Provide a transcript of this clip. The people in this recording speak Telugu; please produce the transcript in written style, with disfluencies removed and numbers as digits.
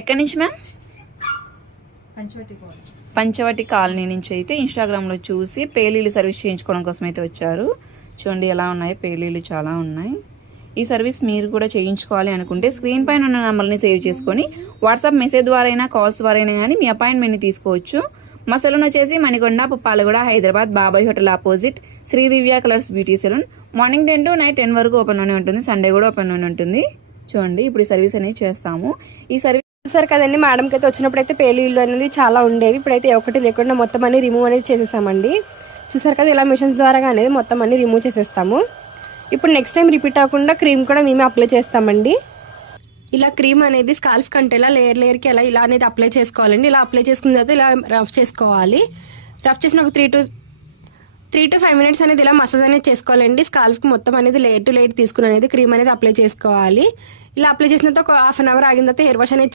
ఎక్కడి నుంచి మ్యామ్? పంచవటి కాలనీ నుంచి అయితే ఇన్స్టాగ్రామ్లో చూసి పేలీలు సర్వీస్ చేయించుకోవడం కోసం అయితే వచ్చారు. చూడండి ఎలా ఉన్నాయి, పేలీలు చాలా ఉన్నాయి. ఈ సర్వీస్ మీరు కూడా చేయించుకోవాలి అనుకుంటే స్క్రీన్ పైన ఉన్న నెంబర్ని సేవ్ చేసుకొని వాట్సాప్ మెసేజ్ ద్వారా అయినా కాల్స్ ద్వారా అయినా కానీ మీ అపాయింట్మెంట్ని తీసుకోవచ్చు. మా సెలూన్ వచ్చేసి Manikonda, Puppalaguda, Hyderabad, Babai hotel opposite Sridivya colours beauty salon. Morning 10 to night 10 వరకు ఓపెన్ లోనే ఉంటుంది. సండే కూడా ఓపెన్ లోనే ఉంటుంది. చూడండి ఇప్పుడు ఈ సర్వీస్ అనేది చేస్తాము. ఈ సర్వీస్ చూసారు కదండి, మేడంకి అయితే వచ్చినప్పుడు అయితే పేలీలు అనేది చాలా ఉండేవి. ఇప్పుడైతే ఒకటి లేకుండా మొత్తం అన్ని రిమూవ్ అనేది చేసేసామండి. చూసారు కదా, ఇలా మిషన్స్ ద్వారా అనేది మొత్తం అన్ని రిమూవ్ చేసేస్తాము. ఇప్పుడు నెక్స్ట్ టైం రిపీట్ అవ్వకుండా క్రీమ్ కూడా మేమే అప్లై చేస్తామండి. ఇలా క్రీమ్ అనేది స్కాల్ఫ్ కంటే ఇలా లేయర్కి ఇలా అనేది అప్లై చేసుకోవాలండి. ఇలా అప్లై చేసుకున్న తర్వాత ఇలా రఫ్ చేసుకోవాలి. రఫ్ చేసిన ఒక 3 to 5 minutes అనేది ఇలా మసాజ్ అనేది చేసుకోవాలండి. స్కాల్ఫ్కి మొత్తం అనేది లేయర్ టు లేయర్ తీసుకుని అనేది క్రీమ్ అనేది అప్లై చేసుకోవాలి. ఇలా అప్లై చేసిన తర్వాత ఒక 1/2 hour ఆగిన తర్వాత హెయిర్ వాష్ అనేది